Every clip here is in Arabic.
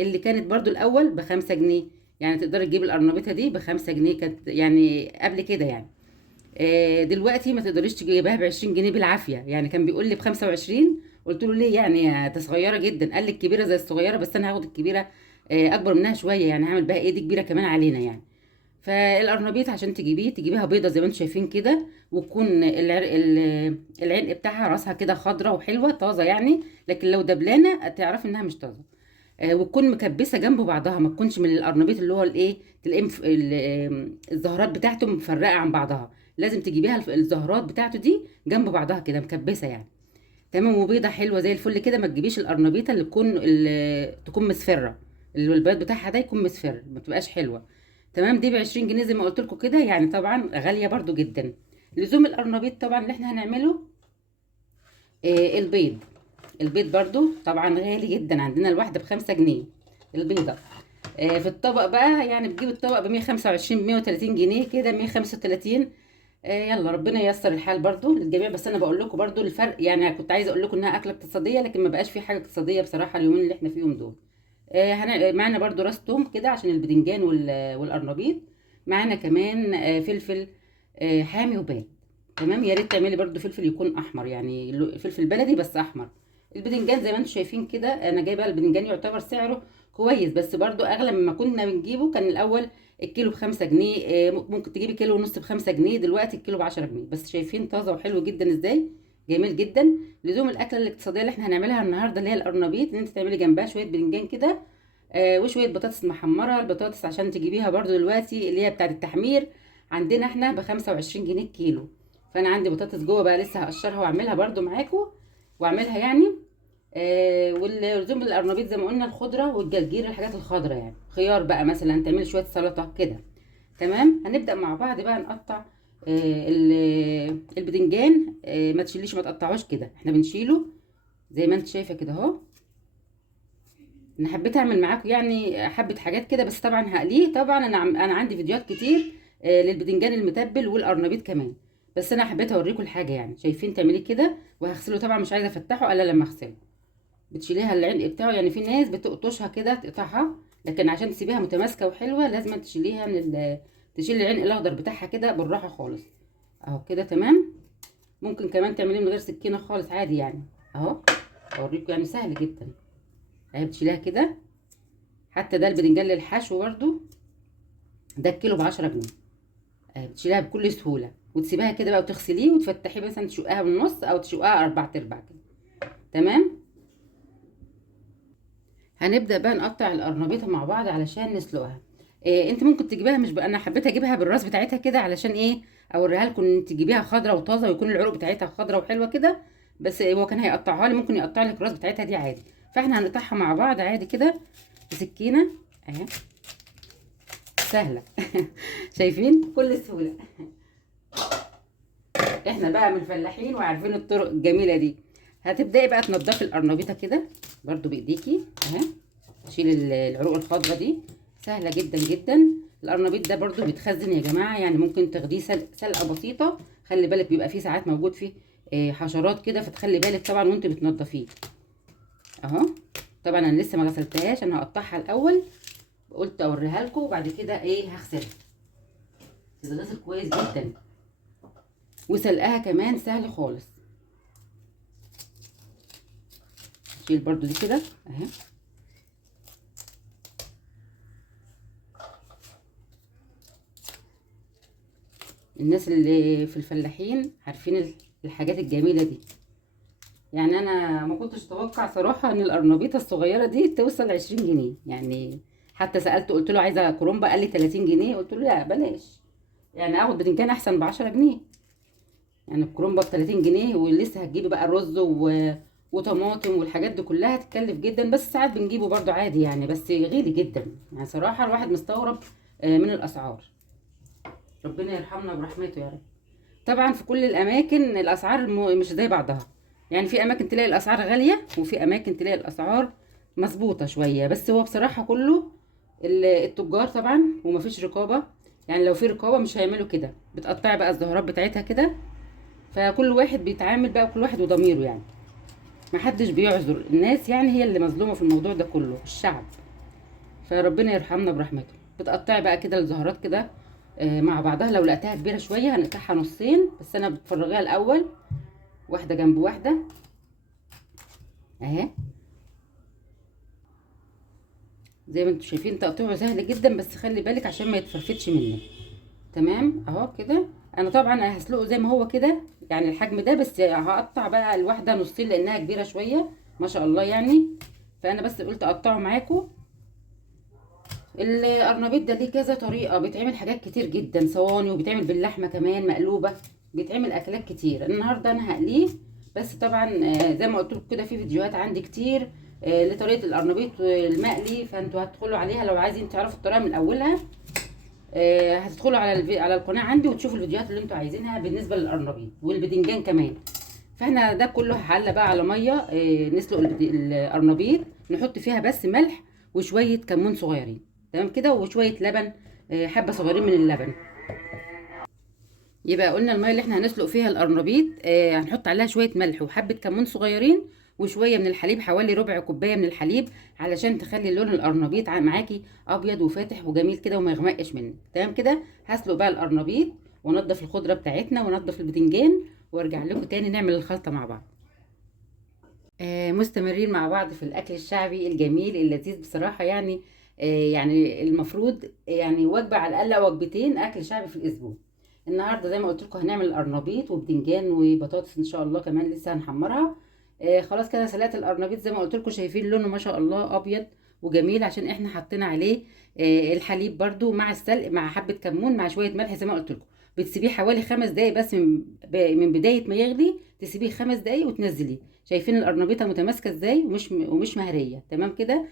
اللي كانت برضو الاول ب5 جنيه. يعني تقدري تجيبي القرنبيطه دي ب5 جنيه، كانت يعني قبل كده يعني. دلوقتي ما تقدريش تجيبها ب20 جنيه بالعافيه. يعني كان بيقول لي ب25، قلت له ليه يعني؟ ده صغيره جدا. قال لي الكبيره زي الصغيره، بس انا هاخد الكبيره اكبر منها شويه، يعني هعمل بها ايه؟ دي كبيره كمان علينا يعني. فالقرنبيط عشان تجيبيها بيضه زي ما انتم شايفين كده، وتكون العرق بتاعها راسها كده خضره وحلوه طازه يعني. لكن لو دبلانه تعرفي انها مش طازه. وتكون مكبسه جنب بعضها، ما تكونش من القرنبيط اللي هو الايه، تلاقيه الزهرات بتاعته مفرقه عن بعضها. لازم تجيبيها الزهرات بتاعته دي جنب بعضها كده مكبسه يعني. تمام. وبيضه حلوه زي الفل كده. ما تجيبيش القرنبيطه اللي تكون مصفره. اللي البيض بتاعها ده يكون مصفر، ما تبقاش حلوه. تمام. دي ب20 جنيه زي ما قلت لكم كده، يعني طبعا غاليه برضو جدا. لزوم القرنبيط طبعا اللي احنا هنعمله البيض. البيض برضو طبعا غالي جدا، عندنا الواحده ب5 جنيه البيضه. في الطبق بقى، يعني بتجيب الطبق ب125 130 جنيه كده، 135. يلا ربنا ييسر الحال برضو للجميع. بس انا بقول لكم برضو الفرق، يعني كنت عايزه اقول لكم انها اكله اقتصاديه، لكن ما بقاش في حاجه اقتصاديه بصراحه اليومين اللي احنا فيهم دول. معانا برضو راس توم كده عشان البدنجان والقرنبيط. معانا كمان فلفل حامي وبارد. تمام. يا ريت تعملي برضو فلفل يكون احمر، يعني فلفل بلدي بس احمر. البدنجان زي ما انتم شايفين كده، انا جايبه البدنجان يعتبر سعره كويس، بس برضو اغلى مما كنا بنجيبه. كان الاول الكيلو ب5 جنيه، ممكن تجيبي كيلو ونص ب5 جنيه، دلوقتي الكيلو ب10 جنيه بس. شايفين طازه وحلو جدا ازاي؟ جميل جدا. لزوم الاكله الاقتصاديه اللي احنا هنعملها النهارده اللي هي القرنبيط، ان انت تعملي جنبها شويه بدنجان كده وشويه بطاطس محمره. البطاطس عشان تجيبيها برضو دلوقتي اللي هي بتاعه التحمير، عندنا احنا ب25 جنيه الكيلو. فانا عندي بطاطس جوه بقى لسه هقشرها واعملها برضو معاكم، واعملها يعني. واللزوم القرنبيط زي ما قلنا الخضره والجرجير، الحاجات الخضراء يعني. خيار بقى مثلا، تعملي شويه سلطه كده. تمام. هنبدا مع بعض بقى نقطع البدنجان. ما تشيليش، ما تقطعوش كده، احنا بنشيله زي ما انت شايفه كده اهو. انا حبيت اعمل معاكم يعني حبه حاجات كده، بس طبعا هقليه. طبعا انا عندي فيديوهات كتير للبدنجان المتبل والقرنبيط كمان، بس انا حبيت اوريكم الحاجه يعني. شايفين تعمليه كده، وهغسله طبعا، مش عايزه افتحه الا لما اغسله. بتشيليها العلق بتاعه، يعني في ناس بتقطشها كده تقطعها، لكن عشان تسيبيها متماسكه وحلوه لازم تشيليها تشيل العلق الاخضر بتاعها كده بالراحه خالص. اهو كده تمام. ممكن كمان تعمليه من غير سكينه خالص عادي يعني. اهو اوريكم يعني سهل جدا. اهي بتشيليها كده. حتى ده البدنجان للحشو برده، ده الكيلو ب10 جنيه. اهي بتشيليها بكل سهوله، وتسيبيها كده بقى وتغسليه وتفتحيه، مثلا تشقها بالنص او تشقها 4/4 كده. تمام. هنبدأ بقى نقطع القرنبيطة مع بعض علشان نسلقها. انت ممكن تجيبيها، مش بقى انا حبيت اجيبها بالراس بتاعتها كده علشان ايه؟ اوريها لكم ان انت تجيبيها خضرة وطازة، ويكون العروق بتاعتها خضرة وحلوة كده. بس هو كان هيقطعها لي، ممكن يقطع لك الراس بتاعتها دي عادي. فاحنا هنقطعها مع بعض عادي كده بسكينة اهي، سهلة. شايفين بكل سهولة. احنا بقى من الفلاحين وعارفين الطرق الجميلة دي. هتبدأي بقى تنضفي القرنبيطة كده برضو بايديكي اهي. تشيل العروق الخضراء دي، سهله جدا جدا. القرنبيط ده برضو بيتخزن يا جماعه، يعني ممكن تاخديه سلقه بسيطه. خلي بالك بيبقى فيه ساعات موجود فيه حشرات كده، فتخلي بالك طبعا وانت بتنضفيه. اهو. طبعا انا لسه ما غسلتهاش، انا هقطعها الاول، قلت اوريها لكم وبعد كده ايه هغسلها. تتغسل كويس جدا، وسلقها كمان سهل خالص. شيل برضو دي كده اهي. الناس اللي في الفلاحين عارفين الحاجات الجميله دي. يعني انا ما كنتش اتوقع صراحه ان القرنبيطه الصغيره دي توصل 20 جنيه يعني. حتى سالته قلت له عايزه كرومبا، قال لي 30 جنيه. قلت له لا بلاش، يعني اخد بدنجان احسن ب10 جنيه. يعني الكرومبا ب30 جنيه، ولسه هتجيبي بقى الرز وطماطم والحاجات دي كلها هتكلف جدا. بس ساعات بنجيبه برضو عادي يعني، بس غالي جدا يعني صراحه. الواحد مستغرب من الاسعار. ربنا يرحمنا برحمته يا رب. طبعا في كل الاماكن الاسعار مش زي بعضها. يعني في اماكن تلاقي الاسعار غاليه، وفي اماكن تلاقي الاسعار مظبوطه شويه. بس هو بصراحه كله التجار طبعا، ومفيش رقابه. يعني لو في رقابه مش هيعملوا كده. بتقطعي بقى الزهرات بتاعتها كده. فكل واحد بيتعامل بقى، كل واحد وضميره يعني. محدش بيعذر الناس، يعني هي اللي مظلومه في الموضوع ده كله، الشعب. فربنا يرحمنا برحمته. بتقطعي بقى كده الزهرات كده مع بعضها. لو لقيتها كبيره شويه هنقطعها نصين، بس انا بتفرغيها الاول واحده جنب واحده اهي. زي ما انتم شايفين تقطيعه سهل جدا، بس خلي بالك عشان ما يتفرفتش منك. تمام اهو كده. انا طبعا هسلقه زي ما هو كده يعني الحجم ده، بس هقطع بقى الواحده نصين لانها كبيره شويه ما شاء الله يعني. فانا بس قلت اقطعه معاكم. القرنبيط ده ليه كذا طريقه، بيتعمل حاجات كتير جدا، صواني وبيتعمل باللحمه كمان مقلوبه، بيتعمل اكلات كتير. النهارده انا هقليه بس طبعا زي ما قلت لكم كده في فيديوهات عندي كتير لطريقه القرنبيط المقلي، فانتوا هتدخلوا عليها لو عايزين تعرفوا الطريقه من اولها. هتدخلوا على القناه عندي وتشوفوا الفيديوهات اللي انتوا عايزينها بالنسبه للقرنبيط والبدنجان كمان. فاحنا ده كله هحله بقى على ميه نسلق القرنبيط، نحط فيها بس ملح وشويه كمون صغيرين تمام كده، وشويه لبن حبه صغيرين من اللبن. يبقى قلنا الميه اللي احنا هنسلق فيها القرنبيط هنحط عليها شويه ملح وحبه كمون صغيرين وشويه من الحليب، حوالي ربع كوبايه من الحليب، علشان تخلي لون القرنبيط معاكي ابيض وفاتح وجميل كده وما يغمقش منك. تمام كده. هسلق بقى القرنبيط ونضف الخضره بتاعتنا ونضف البتنجان وارجع لكم تاني نعمل الخلطه مع بعض. مستمرين مع بعض في الاكل الشعبي الجميل اللذيذ بصراحه يعني. يعني المفروض يعني وجبه على الاقل أو وجبتين اكل شعبي في الاسبوع. النهارده زي ما قلت لكم هنعمل القرنبيط وبدنجان وبطاطس ان شاء الله كمان لسه هنحمرها. خلاص كده سلقت القرنبيط زي ما قلت لكم، شايفين لونه ما شاء الله ابيض وجميل عشان احنا حطينا عليه الحليب برده مع السلق مع حبه كمون مع شويه ملح زي ما قلت لكم. بتسيبيه حوالي 5 دقايق بس من بدايه ما يغلي، تسيبيه 5 دقايق وتنزليه. شايفين القرنبيطه متماسكه ازاي ومش مهريه. تمام كده.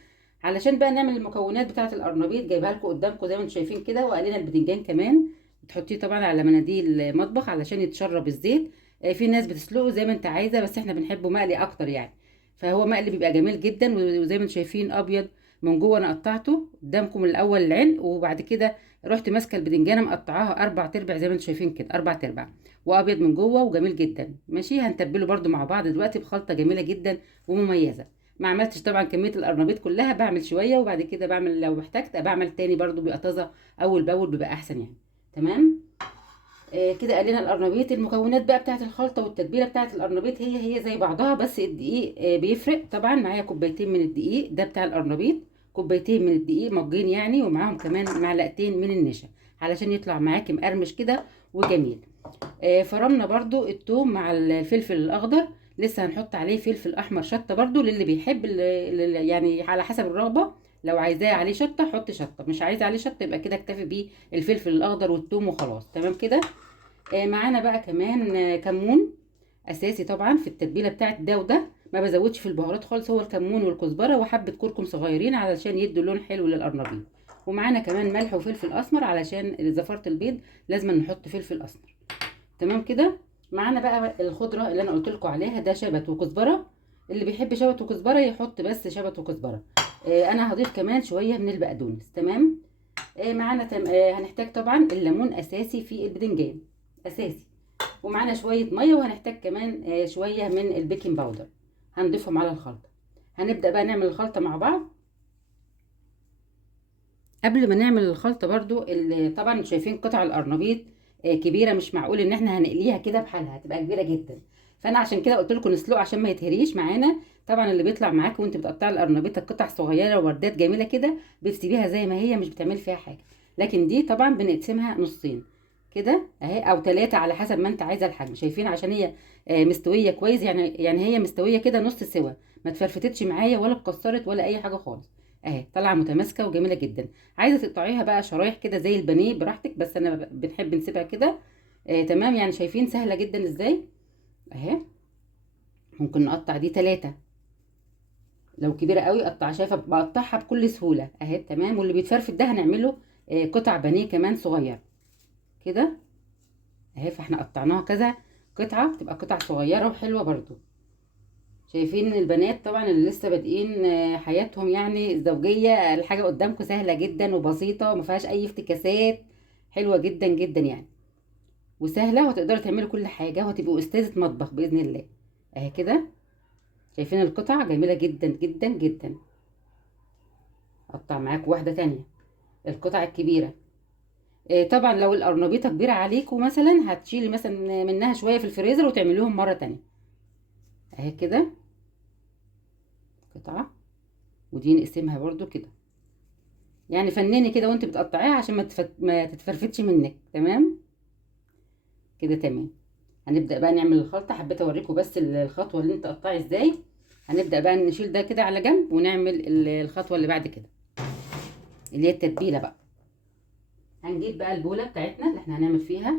علشان بقى نعمل المكونات بتاعه القرنبيط جايبها لكم قدامكم زي ما انتم شايفين كده، وقلينا البتنجان كمان بتحطيه طبعا على مناديل مطبخ علشان يتشرب الزيت. في ناس بتسلقه زي ما انت عايزه، بس احنا بنحبه مقلي اكتر يعني. فهو مقلي بيبقى جميل جدا، وزي ما انتم شايفين ابيض من جوه. انا قطعته قدامكم الاول العلق، وبعد كده رحت ماسكه البتنجانه مقطعاها 4 تربع زي ما انتم شايفين كده 4 تربع، وابيض من جوه وجميل جدا. ماشي. هنتبله برده مع بعض دلوقتي بخلطه جميله جدا ومميزه. ما عملتش طبعا كميه القرنبيط كلها، بعمل شويه وبعد كده بعمل لو احتجت بعمل تاني برده بيبقى طازه اول باول بيبقى احسن يعني. تمام. كده قلينا القرنبيط. المكونات بقى بتاعه الخلطه والتتبيله بتاعه القرنبيط هي زي بعضها، بس الدقيق بيفرق طبعا. معايا كوبايتين من الدقيق ده بتاع القرنبيط، كوبايتين من الدقيق مجين يعني، ومعاهم كمان معلقتين من النشا علشان يطلع معاكي مقرمش كده وجميل. فرمنا برضو التوم مع الفلفل الاخضر، لسه هنحط عليه فلفل احمر شطه برضو للي بيحب يعني على حسب الرغبه. لو عايزاه عليه شطه حط شطه، مش عايزه عليه شطه يبقى كده اكتفي بيه الفلفل الاخضر والثوم وخلاص. تمام كده. معانا بقى كمان كمون اساسي طبعا في التتبيله بتاعت ده وده، ما بزودش في البهارات خالص، هو الكمون والكزبره وحبه كركم صغيرين علشان يدوا لون حلو للقرنبيط. ومعانا كمان ملح وفلفل اسمر علشان زفاره البيض لازم نحط فلفل اسمر. تمام كده. معانا بقى الخضره اللي انا قلت لكم عليها، ده شبت وكزبره. اللي بيحب شبت وكزبره يحط بس شبت وكزبره. انا هضيف كمان شويه من البقدونس. تمام. معانا هنحتاج طبعا الليمون اساسي في البدنجان اساسي، ومعانا شويه ميه، وهنحتاج كمان شويه من البيكنج باودر هنضيفهم على الخلطه. هنبدا بقى نعمل الخلطه مع بعض. قبل ما نعمل الخلطه برضو طبعا شايفين قطع القرنبيط كبيره، مش معقول ان احنا هنقليها كده بحالها، هتبقى كبيره جدا. فانا عشان كده قلت لكم نسلقه عشان ما يتهريش معانا. طبعا اللي بيطلع معاك وانت بتقطعي القرنبيط قطع صغيره وردات جميله كده بتسيبيها زي ما هي مش بتعملي فيها حاجه. لكن دي طبعا بنقسمها نصين كده اهي او 3 على حسب ما انت عايزه الحجم. شايفين عشان هي مستويه كويس يعني هي مستويه كده نص سوا، ما اتفرفتتش معايا ولا اتكسرت ولا اي حاجه خالص. اهي طالعه متماسكه وجميله جدا. عايزه تقطعيها بقى شرايح كده زي البانيه براحتك، بس انا بنحب نسيبها كده. تمام. يعني شايفين سهله جدا ازاي اهي. ممكن نقطع دي 3، لو كبيره قوي قطع. شايفه بقطعها بكل سهوله اهي. تمام. واللي بيتفرفت ده هنعمله قطع بانيه كمان صغير كده اهي. فاحنا قطعناها كذا قطعه تبقى قطع صغيره وحلوه برضو. شايفين البنات طبعا اللي لسه بادئين حياتهم يعني الزوجيه، الحاجه قدامكم سهله جدا وبسيطه وما فيهاش اي افتكاسات، حلوه جدا جدا يعني وسهله، وهتقدروا تعملوا كل حاجه وهتبقوا استاذه مطبخ باذن الله اهي كده. شايفين القطع جميله جدا جدا جدا. اقطع معاك واحده تانية، القطع الكبيره. طبعا لو القرنبيطه كبيره عليكم مثلا هتشيلي مثلا منها شويه في الفريزر وتعمليهم مره تانية. اهي كده قطعه، ودي نقسمها برضو كده، يعني فنني كده وانت بتقطعيها عشان ما تتفرفتش منك. تمام كده تمام. هنبدأ بقى نعمل الخلطة، حبيت اوريكم بس الخطوة اللي انت تقطعي ازاي. هنبدأ بقى نشيل ده كده على جنب ونعمل الخطوة اللي بعد كده اللي هي التتبيلة بقى. هنجيب بقى البولة بتاعتنا اللي احنا هنعمل فيها.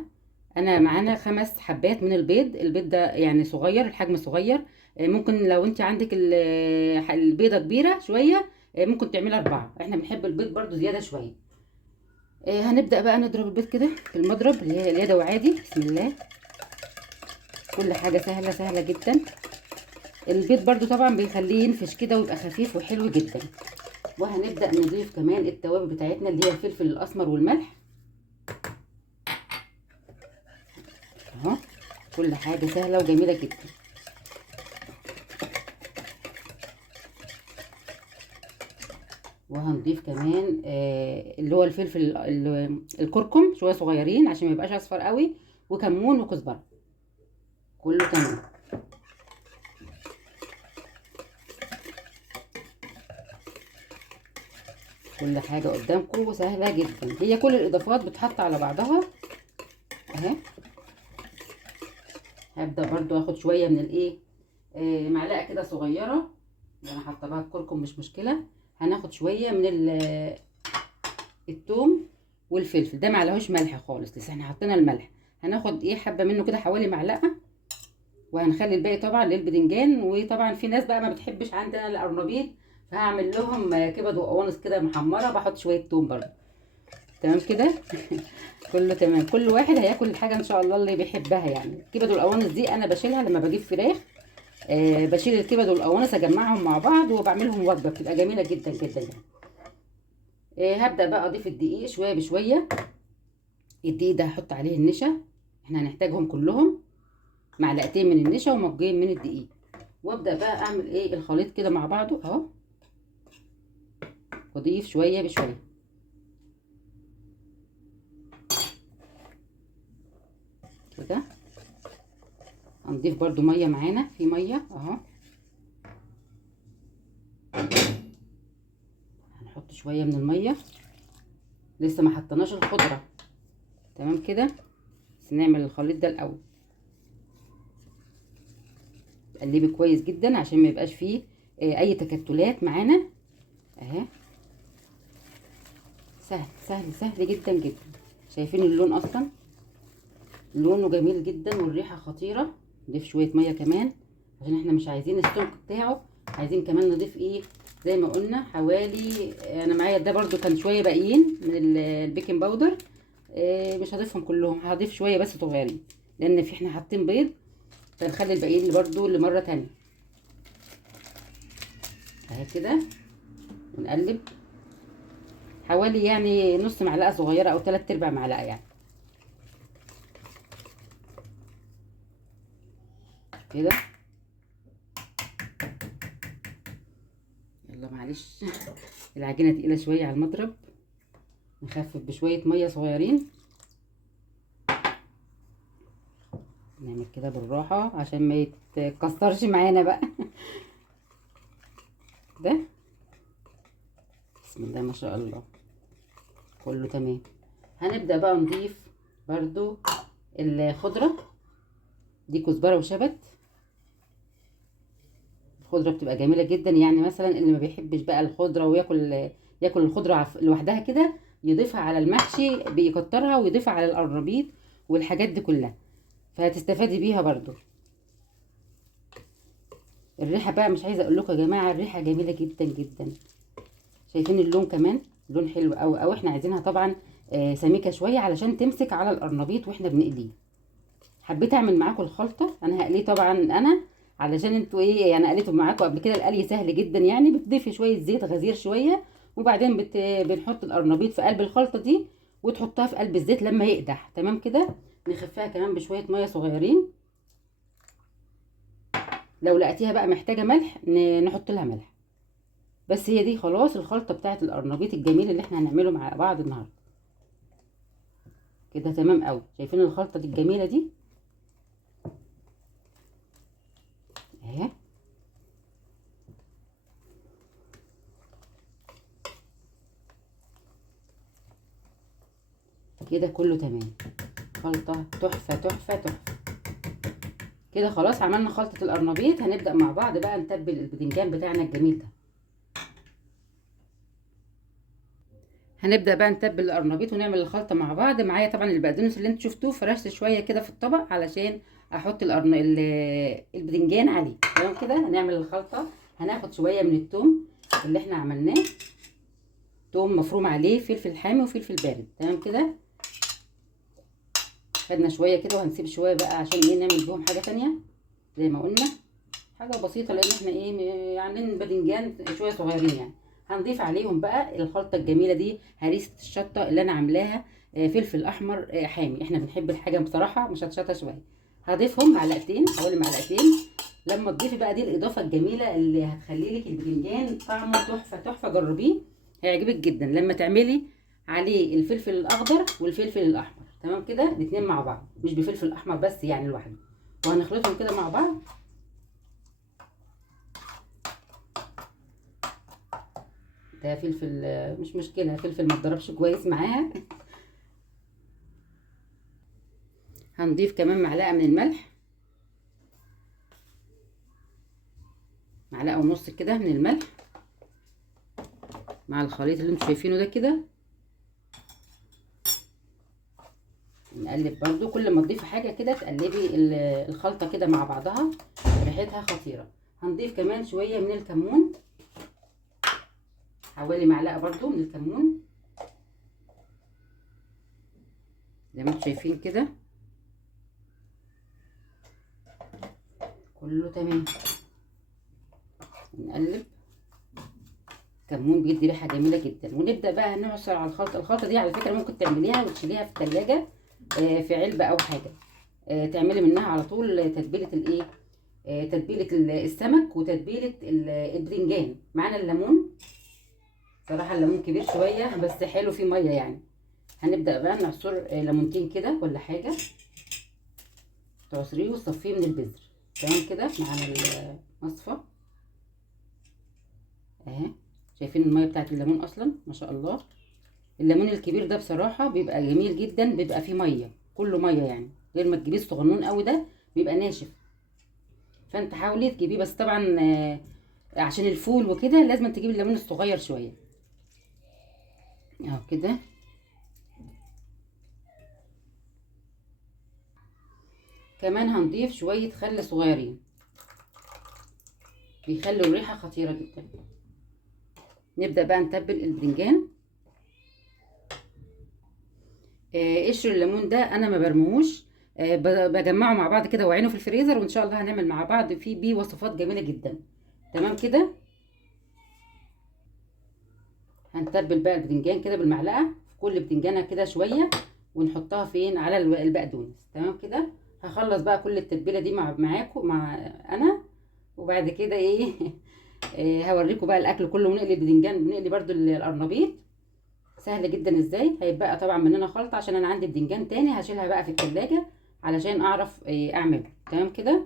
انا معانا 5 حبات من البيض. البيض ده يعني صغير، الحجم صغير. ممكن لو انت عندك البيضة كبيرة شوية ممكن تعملي 4. احنا بنحب البيض برضو زيادة شوية. هنبدأ بقى نضرب البيض كده في المضرب اللي هي اليد وعادي. بسم الله. كل حاجة سهلة سهلة جدا. البيض برضو طبعا بيخليه ينفش كده ويبقى خفيف وحلو جدا. وهنبدأ نضيف كمان التوابل بتاعتنا اللي هي الفلفل الأسمر والملح اهو. كل حاجة سهلة وجميلة جدا. وهنضيف كمان اللي هو الفلفل الكركم شوية صغيرين عشان ما يبقاش أصفر قوي، وكمون وكزبرة. كله تمام. كل حاجة قدامكم سهلة جدا، هي كل الإضافات بتحط على بعضها اهي. هبدأ برضو اخد شوية من الايه، معلقة كده صغيرة اللي انا حاطة بها الكركم مش مشكلة. هناخد شوية من التوم والفلفل، ده معلهوش ملح خالص لسه احنا حطينا الملح. هناخد ايه حبة منه كده حوالي معلقة، وهنخلي الباقي طبعا للبدنجان. وطبعا في ناس بقى ما بتحبش عندنا القرنبيط، فهعمل لهم كبد وقوانص كده محمرة، بحط شوية توم برضو. تمام كده. كله تمام. كل واحد هياكل الحاجه ان شاء الله اللي بيحبها. يعني الكبد والقوانص دي انا بشيلها لما بجيب فراخ. بشيل الكبد والقوانص اجمعهم مع بعض وبعملهم وجبه بتبقى جميله جدا جدا يعني. هبدا بقى اضيف الدقيق شويه بشويه. الدقيق ده هحط عليه النشا، احنا هنحتاجهم كلهم. معلقتين من النشا ومجين من الدقيق. وابدا بقى اعمل ايه الخليط كده مع بعضه اهو. واضيف شويه بشويه كده. هنضيف برضو ميه، معانا في ميه اهو. هنحط شويه من الميه، لسه ما حطيناش الخضره. تمام كده. بس نعمل الخليط ده الاول. قلبي كويس جدا عشان ما يبقاش فيه اي تكتلات معانا اهي. سهل سهل سهل جدا جدا. شايفين اللون اصلا لونه جميل جدا والريحه خطيره. نضيف شويه ميه كمان عشان احنا مش عايزين السمك بتاعه، عايزين كمان نضيف ايه زي ما قلنا حوالي. انا معايا ده برضو كان شويه باقيين من البيكنج باودر. مش هضيفهم كلهم، هضيف شويه بس صغيرين لان في احنا حاطين بيض، فنخلي الباقيين برضو لمره تانية اهي كده. ونقلب حوالي يعني نص معلقه صغيره او 3/4 معلقه يعني كده. يلا معلش. العجينه تقيله شويه على المضرب، نخفف بشويه ميه صغيرين. نعمل كده بالراحه عشان ما يتكسرش معانا بقى. ده بسم الله ما شاء الله. كله تمام. هنبدا بقى نضيف برضو الخضره دي، كزبره وشبت. الخضره بتبقى جميله جدا، يعني مثلا اللي ما بيحبش بقى الخضره ياكل الخضره لوحدها كده، يضيفها على المحشي بيكترها ويضيفها على القرنبيط والحاجات دي كلها، فهتستفادي بيها برضو. الريحه بقى مش عايزه اقول لكم يا جماعه، الريحه جميله جدا جدا. شايفين اللون كمان لون حلو قوي. او احنا عايزينها طبعا سميكه شويه علشان تمسك على القرنبيط واحنا بنقليه. حبيت اعمل معاكم الخلطه، انا هقليه طبعا انا علشان انتوا ايه يعني قليته معاكم قبل كده. القلي سهل جدا، يعني بتضيفي شويه زيت غزير شويه، وبعدين بنحط القرنبيط في قلب الخلطه دي وتحطها في قلب الزيت لما يقدح. تمام كده. نخفيها كمان بشويه ميه صغيرين. لو لقيتيها بقى محتاجه ملح نحط لها ملح. بس هي دي خلاص الخلطه بتاعه القرنبيط الجميل اللي احنا هنعمله مع بعض النهارده. كده تمام قوي. شايفين الخلطه دي الجميله دي اهي. كده كله تمام. خلطه تحفه تحفه تحفه. كده خلاص عملنا خلطه القرنبيط. هنبدا مع بعض بقى نتبل الباذنجان بتاعنا الجميل ده. هنبدا بقى نتبل القرنبيط ونعمل الخلطه مع بعض. معايا طبعا البقدونس اللي انتوا شفتوه فرشت شويه كده في الطبق علشان احط الباذنجان عليه. تمام كده. هنعمل الخلطه. هناخد شويه من الثوم اللي احنا عملناه، ثوم مفروم عليه فلفل حامي وفلفل بارد. تمام كده. خدنا شويه كده وهنسيب شويه بقى عشان ايه نعمل بيهم حاجه تانية زي ما قلنا، حاجه بسيطه لان احنا ايه عاملين باذنجان شويه صغيرين يعني. هنضيف عليهم بقى الخلطه الجميله دي هريسه الشطه اللي انا عاملاها، فلفل احمر حامي. احنا بنحب الحاجه بصراحه مشطشطه شويه. هضيفهم معلقتين، حوالي معلقتين. لما تضيفي بقى دي الاضافه الجميله اللي هتخلي لك الباذنجان طعمه تحفه تحفه. جربيه هيعجبك جدا لما تعملي عليه الفلفل الاخضر والفلفل الاحمر. تمام كده الاثنين مع بعض، مش بفلفل احمر بس يعني لوحده. وهنخلطهم كده مع بعض. ده فلفل مش مشكله، فلفل ما اتضربش كويس معاها. هنضيف كمان معلقه من الملح، معلقه ونص كده من الملح مع الخليط اللي انتوا شايفينه ده كده. نقلب برضو. كل ما تضيفي حاجه كده تقلبي الخلطه كده مع بعضها، ريحتها خطيره. هنضيف كمان شويه من الكمون، حوالي معلقه برضو من الكمون زي ما انتوا شايفين كده. كله تمام. نقلب. كمون بيدي ريحه جميله جدا. ونبدا بقى نعصر على الخلطه. الخلطه دي على فكره ممكن تعمليها وتشيليها في الثلاجه في علبه او حاجه، تعملي منها على طول تتبيله الايه، تتبيله السمك وتتبيله البرنجان. معانا الليمون، صراحه الليمون كبير شويه بس حلو فيه ميه يعني. هنبدا بقى نعصر ليمونتين كده ولا حاجه، تعصريه وتصفيه من البذر. تمام كده. معانا المصفى اهي. شايفين الميه بتاعت الليمون اصلا ما شاء الله. الليمون الكبير ده بصراحه بيبقى جميل جدا، بيبقى فيه ميه، كله ميه يعني، غير ما تجيبيه الصغنون قوي ده بيبقى ناشف. فانت حاولي تجيبيه، بس طبعا عشان الفول وكده لازم تجيبي الليمون الصغير شويه اهو كده. كمان هنضيف شويه خل صغيرين، بيخلوا الريحه خطيره جدا. نبدا بقى نتبل البدنجان. قشر الليمون ده انا ما برموهوش، بجمعه مع بعض كده وعينه في الفريزر، وان شاء الله هنعمل مع بعض فيه بيه وصفات جميله جدا. تمام كده. هنتبل بقى البدنجان كده بالمعلقه في كل بدنجانه كده شويه، ونحطها فين على البقدونس. تمام كده. هخلص بقى كل التتبيله دي معاكم مع انا، وبعد كده ايه هوريكم بقى الاكل كله. ونقلي البدنجان، بنقلي برده القرنبيط سهل جدا ازاي. هيبقى طبعا مننا خلطه عشان انا عندي بدنجان تاني هشيلها بقى في التلاجة علشان اعرف اعمله. تمام كده.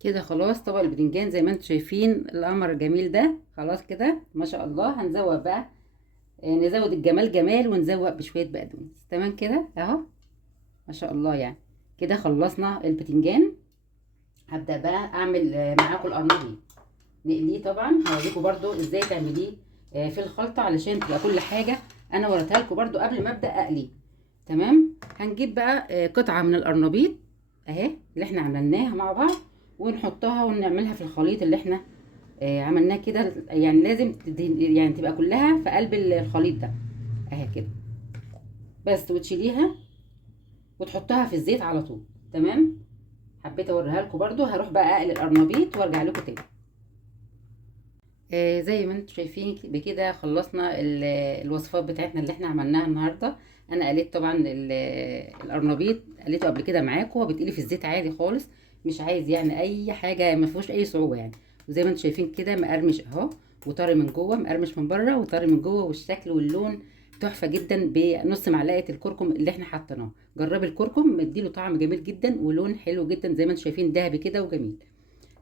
كده خلاص طبق البدنجان زي ما انتم شايفين القمر الجميل ده خلاص كده ما شاء الله. هنزوق بقى نزود الجمال جمال ونزوق بشويه بقدونس. تمام كده اهو ما شاء الله يعني. كده خلصنا البتنجان. هبدا بقى اعمل معاكم القرنبيط. نقليه طبعا، هوريكم برده ازاي تعمليه في الخلطه علشان تبقى كل حاجه انا وريتها لكم برده قبل ما ابدا اقليه. تمام. هنجيب بقى قطعه من القرنبيط اهي اللي احنا عملناها مع بعض، ونحطها ونعملها في الخليط اللي احنا عملناه كده. يعني لازم يعني تبقى كلها في قلب الخليط ده اهي كده بس، وتشيليها وتحطها في الزيت على طول. تمام. حبيت اوريها لكم برده. هروح بقى اقلي القرنبيط وارجع لكم تاني. زي ما انتم شايفين بكده خلصنا الوصفات بتاعتنا اللي احنا عملناها النهارده. انا قليت طبعا القرنبيط قليته قبل كده معاكم، وبتقلي في الزيت عادي خالص مش عايز يعني اي حاجه، ما فيهوش اي صعوبه يعني. وزي ما انتم شايفين كده مقرمش اهو، وطري من جوه، مقرمش من بره وطري من جوه، والشكل واللون تحفه جدا بنص معلقه الكركم اللي احنا حاطيناه. جربي الكركم، مديله طعم جميل جدا ولون حلو جدا زي ما انتم شايفين ذهبي كده وجميل.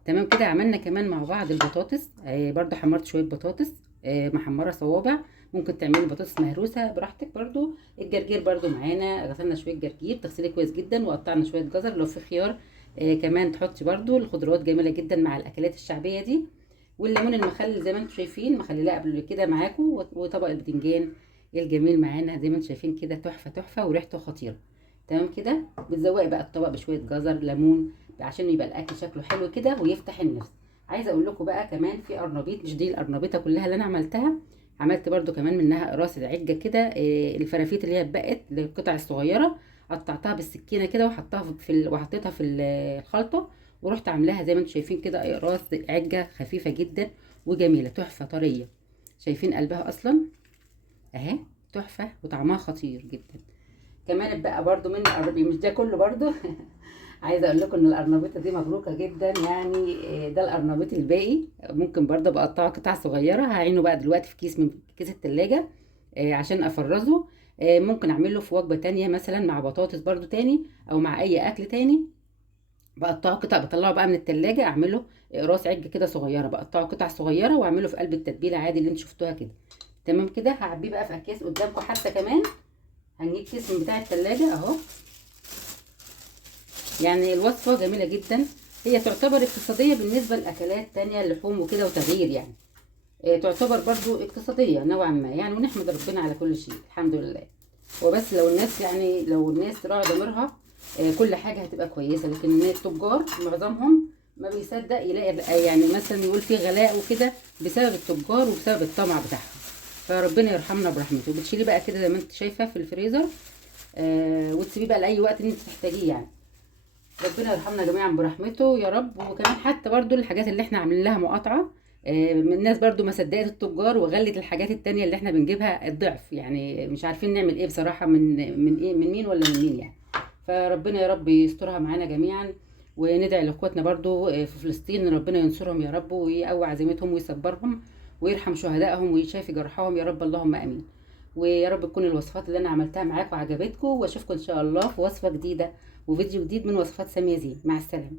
تمام كده. عملنا كمان مع بعض البطاطس، برضو حمرت شويه بطاطس محمره صوابع. ممكن تعملي بطاطس مهروسه براحتك برضو. الجرجير برضو معانا، غسلنا شويه جرجير تغسليه كويس جدا، وقطعنا شويه جزر، لو في خيار كمان تحطي برضو. الخضروات جميله جدا مع الاكلات الشعبيه دي. والليمون المخلل زي ما انتم شايفين مخللاه قبل كده معاكم، وطبق البتنجان الجميل معانا زي ما انتم شايفين كده، تحفه تحفه وريحته خطيره. تمام كده. بتزوقي بقى الطبق بشويه جزر ليمون عشان يبقى الاكل شكله حلو كده ويفتح النفس. عايزه اقول لكم بقى كمان في قرنبيط، مش دي القرنبيطه كلها اللي انا عملتها، عملت برضو كمان منها قراص عجه كده، الفرافيت اللي هي اتبقت القطع الصغيره، قطعتها بالسكينه كده وحطها وحطيتها في الخلطه، ورحت عاملاها زي ما انتم شايفين كده اقراص عجه خفيفه جدا وجميله، تحفه طريه. شايفين قلبها اصلا اهي، تحفه وطعمها خطير جدا. كمان بقى برضو من مش ده كله برضو عايزه اقول لكم ان القرنبيطه دي مبروكه جدا يعني. ده القرنبيط الباقي ممكن برضه بقطعه قطع صغيره، هعينه بقى دلوقتي في كيس من كيس التلاجة عشان افرزه. ممكن اعمله في وجبه تانية مثلا مع بطاطس برضو تاني، او مع اي اكل تاني. بقطعه قطع، بطلعه بقى من التلاجة، اعمله راس عج كده صغيره، بقطعه قطع صغيره واعمله في قلب التتبيله عادي اللي انتوا شفتوها كده. تمام كده. هعبيه بقى في اكياس قدامكم حتى كمان. هنجيب كيس من بتاع التلاجة اهو. يعني الوصفة جميلة جدا، هي تعتبر اقتصادية بالنسبة لأكلات تانية اللحوم وكده وتغيير يعني. تعتبر برضو اقتصادية نوعا ما يعني، ونحمد ربنا على كل شيء الحمد لله. وبس لو الناس يعني لو الناس تراعي ضميرها كل حاجة هتبقى كويسة. لكن التجار معظمهم ما بيصدق يلاقي يعني مثلا يقول في غلاء وكده بسبب التجار وبسبب الطمع بتاعهم. فربنا يرحمنا برحمته. بتشيلي بقى كده زي ما انت شايفة في الفريزر، وتسيبيه بقى لأي وقت ان انت تحتاجيه يعني. ربنا يرحمنا جميعا برحمته يا رب. وكمان حتى برضو الحاجات اللي احنا عاملين لها مقاطعة، من الناس برضو ما صدقت التجار وغلت الحاجات التانية اللي احنا بنجيبها الضعف يعني. مش عارفين نعمل ايه بصراحة، من ايه، من مين ولا من مين يعني. فربنا يا رب يسترها معانا جميعا. وندعي لاخواتنا برضو في فلسطين، ربنا ينصرهم يا رب ويقوي عزيمتهم ويصبرهم ويرحم شهدائهم ويشافي جرحهم يا رب، اللهم امين. ويا رب تكون الوصفات اللي انا عملتها معاكم عجبتكم، واشوفكم ان شاء الله في وصفة جديدة وفيديو جديد من وصفات سامية زين. مع السلامة.